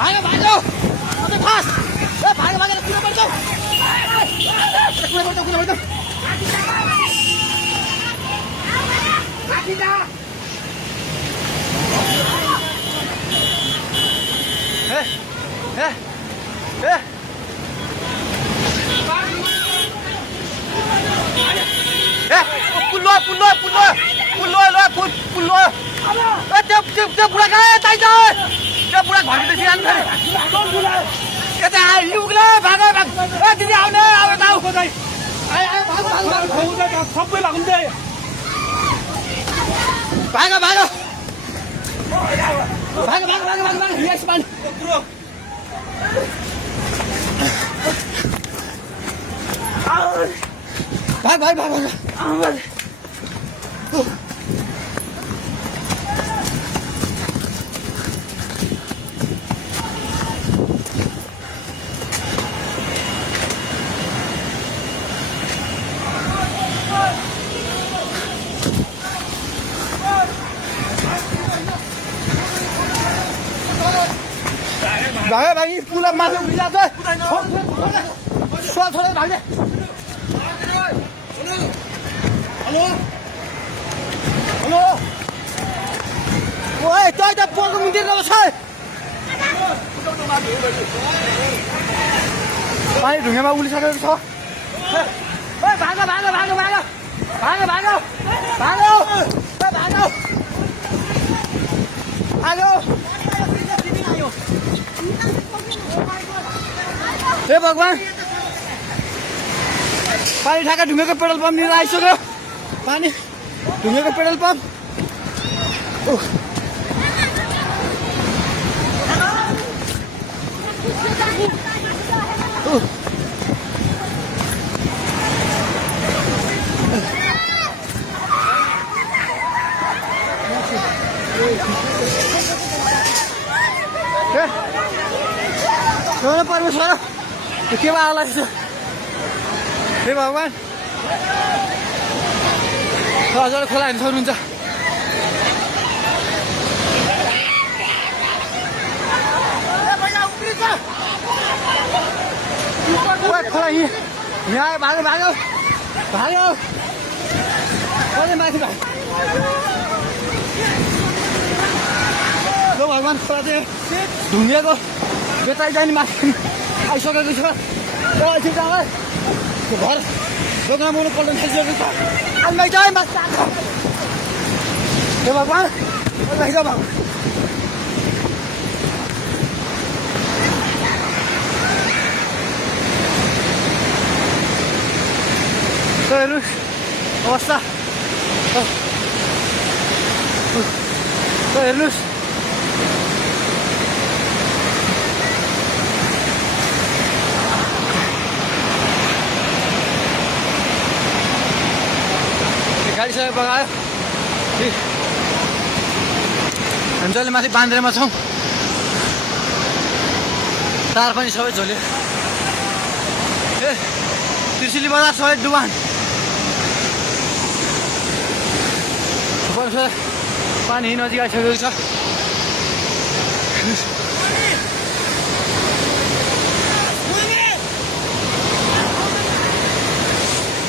भागो भागो अबे फास ए भागो भागो कुन पर्छ कुन पर्छ आखिदा ए पुल्लो त्यो बुढा कहाँ यतै छ त्यो बुढा घरभित्र सिरान गरे यतै आयो उग्लो भागो ए दिदी आउने अब त आऊ खोदै सबै भाग्दै भागो भागो भागो भागो भागो भागो भागो यस मान भाग भाग भाग भाग भागे भागी पुला माथि उठिला छ छोरा छोरा भागे हेलो हेलो ओए त्यो त पोको मिन्दिर न छ पानी ढुङ्गामा उलिसकेको छ ओए भागो भागो भागो भागो भागो भागो भागो ओए भागो भागो हे भगवान पानी ठाका ढुङ्गेको पेट्रोल पम्प लिएर आइसक्यो पानी ढुङ्गेको पेट्रोल पम्प परमेश्वर के भयो हे भगवान हजुर खोला हेर्नु सक्नुहुन्छ खोला यहाँ भागो भागो भागो माथि भागो भगवान खोला चाहिँ ढुङ्गेको बेताइ जाने माथि आइसकेको छ घर दोकान बनाउनु पल्ट थालिसकेको छ आइमाइ चाहिँ माथि हे भगवान भगवान हेर्नुहोस् अवस्था हेर्नुहोस् गाडीसँग बगायो हामी जहिले माथि बान्द्रेमा छौँ तार पनि सबै झोल्यो ए त्रिशुली बजार सबै डुबान पानी नजिक आइसकेको छ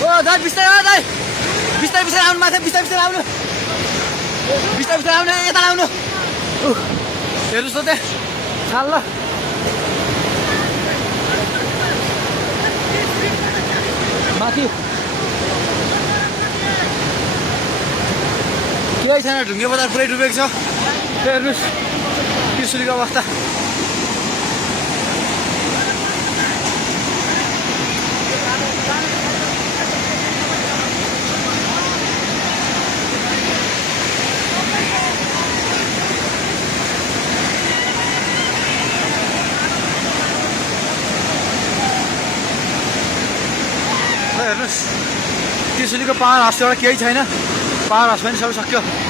ओ दाइ बिस्तारै दाइ बिस्तारै बिस्तारै आउनु माथि बिस्तारै बिस्तारै आउनु बिस्तारै बिस्तारै आउनु यता आउनु हेर्नुहोस् त त्यहाँ छाल ल माथि केही छैन ढुङ्गे बजार पुरै डुबेको छ हेर्नुहोस् त्रिशुलीको अवस्था हेर्नुहोस् त्रिशुलीको पावर हाउसबाट केही छैन पावर हाउस पनि सबै सक्यो